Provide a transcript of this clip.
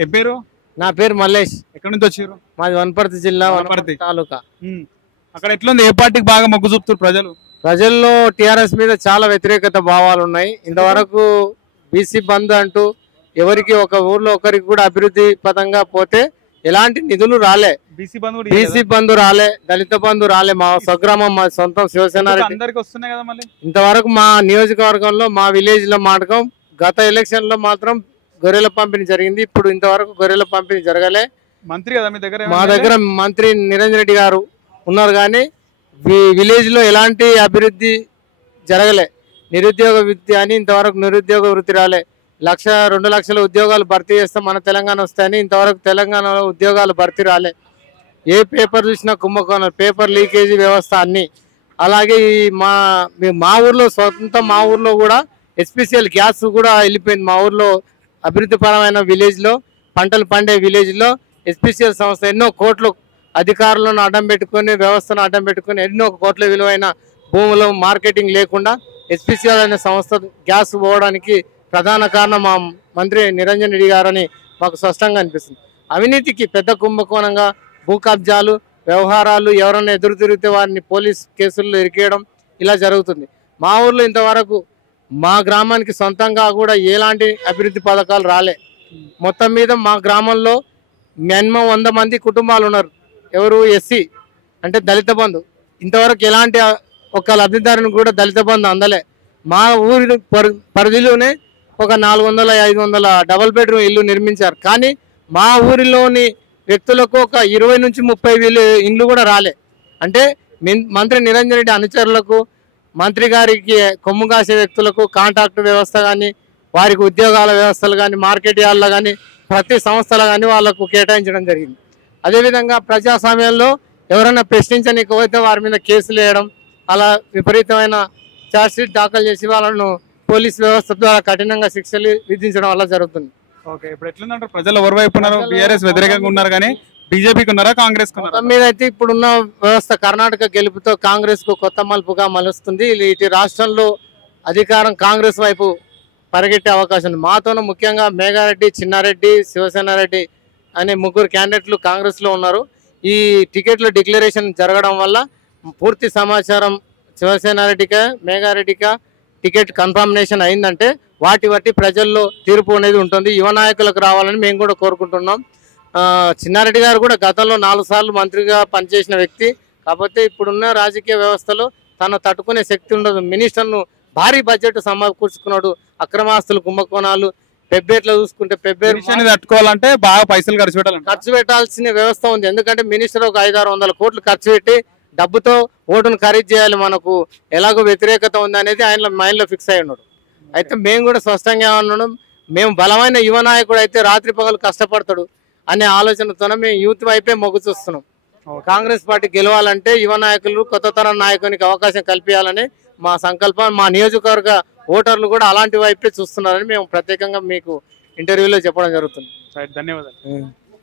ఏ పేరు? నా పేరు మల్లేష్. ఎక్కడి నుంచి వచ్చారు? మాది వనపర్తి జిల్లా, వనపర్తి తాలూకా. అక్కడ ఎట్లుంది? ఏ పార్టీకి బాగా మొగ్గు చూపుతారు ప్రజలు? ప్రజల్లో టిఆర్ఎస్ మీద చాలా వ్యతిరేకత భావాలు ఉన్నాయి. ఇంతవరకు బీసీ బంద్ అంటూ ఎవరికి ఒక ఊర్లో ఒకరికి కూడా అభివృద్ధి పదంగా పోతే ఎలాంటి నిధులు రాలే. బీసీ బంధు రాలే, దళిత బంధు రాలే. మా స్వగ్రామం, మా సొంతం శివసేన. ఇంతవరకు మా నియోజకవర్గంలో, మా విలేజ్ లో మాటకం గత ఎలక్షన్ లో మాత్రం గొర్రెల పంపిణీ జరిగింది. ఇప్పుడు ఇంతవరకు గొర్రెల పంపిణీ జరగలే. మంత్రి కదా మీ దగ్గర? మా దగ్గర మంత్రి నిరంజన్ రెడ్డి గారు ఉన్నారు, కానీ విలేజ్ లో ఎలాంటి అభివృద్ధి జరగలే. నిరుద్యోగ వృత్తి అని ఇంతవరకు నిరుద్యోగ వృత్తి రాలే. 1-2 లక్షల ఉద్యోగాలు భర్తీ చేస్తే మన తెలంగాణ వస్తాయని ఇంతవరకు తెలంగాణలో ఉద్యోగాలు భర్తీ రాలే. ఏ పేపర్ చూసినా కుంభకోణం, పేపర్ లీకేజీ వ్యవస్థ అన్ని. అలాగే ఈ మా ఊర్లో మా ఊర్లో కూడా ఎస్పీసీఎల్ గ్యాస్ కూడా వెళ్ళిపోయింది. మా ఊర్లో అభివృద్ధి పరమైన విలేజ్ లో, పంటలు పండే విలేజ్ లో ఎస్పీసీఎల్ సంస్థ ఎన్నో కోట్లు అధికారులను అడ్డం పెట్టుకుని, వ్యవస్థను అడ్డం పెట్టుకుని ఎన్నో కోట్ల విలువైన భూములు మార్కెటింగ్ లేకుండా ఎస్పీసీఎల్ అనే సంస్థ గ్యాస్ పోవడానికి ప్రధాన కారణం మా మంత్రి నిరంజన్ రెడ్డి గారని మాకు స్పష్టంగా అనిపిస్తుంది. అవినీతికి పెద్ద కుంభకోణంగా భూ కబ్జాలు, వ్యవహారాలు, ఎవరైనా ఎదురు తిరిగితే వారిని పోలీస్ కేసుల్లో ఇరికేయడం ఇలా జరుగుతుంది. మా ఊర్లో ఇంతవరకు మా గ్రామానికి సొంతంగా కూడా ఎలాంటి అభివృద్ధి పథకాలు రాలే. మొత్తం మీద మా గ్రామంలో మినిమం 100 మంది కుటుంబాలు ఉన్నారు. ఎవరు? ఎస్సీ అంటే దళిత బంధు. ఇంతవరకు ఎలాంటి ఒక లబ్ధిదారుని కూడా దళిత బంధు అందలే. మా ఊరి పరిధిలోనే ఒక 400-500 డబుల్ బెడ్రూమ్ ఇల్లు నిర్మించారు, కానీ మా ఊరిలోని వ్యక్తులకు ఒక 20 నుంచి 30 వేలు ఇండ్లు కూడా రాలే. అంటే మంత్రి నిరంజన్ రెడ్డి అనుచరులకు, మంత్రి గారికి కొమ్ము కాసే వ్యక్తులకు కాంట్రాక్ట్ వ్యవస్థ కానీ, వారికి ఉద్యోగాల వ్యవస్థలు కానీ, మార్కెట్ యార్డ్లో కానీ, ప్రతి సంస్థలు కానీ వాళ్ళకు కేటాయించడం జరిగింది. అదేవిధంగా ప్రజాస్వామ్యంలో ఎవరైనా ప్రశ్నించనీకపోతే వారి మీద కేసులు వేయడం, అలా విపరీతమైన ఛార్జ్షీట్ దాఖలు చేసి వాళ్ళను పోలీస్ వ్యవస్థ ద్వారా కఠినంగా శిక్షలు విధించడం వల్ల జరుగుతుంది. ఓకే, ఇప్పుడు ఎట్లుందంటారు? ప్రజలు ఎవరి వైపు ఉన్నారు? బీఆర్ఎస్ వ్యతిరేకంగా ఉన్నారు, కానీ బీజేపీకి ఉన్నారా, కాంగ్రెస్ మీద అయితే ఇప్పుడున్న వ్యవస్థ కర్ణాటక గెలుపుతో కాంగ్రెస్ కు కొత్త మలుపుగా మలుస్తుంది. ఇటు రాష్ట్రంలో అధికారం కాంగ్రెస్ వైపు పరిగెట్టే అవకాశం ఉంది. మాతోనూ ముఖ్యంగా మేఘారెడ్డి, చిన్నారెడ్డి, శివసేన రెడ్డి అనే 3 క్యాండిడేట్లు కాంగ్రెస్ లో ఉన్నారు. ఈ టికెట్ల డిక్లరేషన్ జరగడం వల్ల పూర్తి సమాచారం శివసేన రెడ్డిగా, మేఘారెడ్డిగా టికెట్ కన్ఫర్మేషన్ అయిందంటే వాటి ప్రజల్లో తీర్పు అనేది ఉంటుంది. యువ నాయకులకు రావాలని మేము కూడా కోరుకుంటున్నాం. చిన్నారెడ్డి గారు కూడా గతంలో 4 సార్లు మంత్రిగా పనిచేసిన వ్యక్తి, కాకపోతే ఇప్పుడున్న రాజకీయ వ్యవస్థలో తను తట్టుకునే శక్తి ఉండదు. మినిస్టర్ను భారీ బడ్జెట్ సమకూర్చుకున్నాడు. అక్రమాస్తులు, కుంభకోణాలు, పెబ్బేట్లో చూసుకుంటే తట్టుకోవాలంటే బాగా పైసలు ఖర్చు పెట్టాల్సిన వ్యవస్థ ఉంది. ఎందుకంటే మినిస్టర్ ఒక 500-600 కోట్లు ఖర్చు పెట్టి డబ్బుతో ఓటును ఖరీదు చేయాలి. మనకు ఎలాగో వ్యతిరేకత ఉంది అనేది ఆయన మైండ్ లో ఫిక్స్ అయి ఉన్నాడు. అయితే మేము కూడా స్పష్టంగా ఉన్నాం, మేము బలమైన యువ నాయకుడు అయితే రాత్రి పగలు కష్టపడతాడు అనే ఆలోచనతోనే మేము యూత్ వైపే మొగ్గు చూస్తున్నాం. కాంగ్రెస్ పార్టీ గెలవాలంటే యువ నాయకులు, కొత్త తరం నాయకునికి అవకాశం కల్పించాలని మా సంకల్పం. మా నియోజకవర్గ ఓటర్లు కూడా అలాంటి వైపే చూస్తున్నారని మేము ప్రత్యేకంగా మీకు ఇంటర్వ్యూలో చెప్పడం జరుగుతుంది. ధన్యవాదాలు.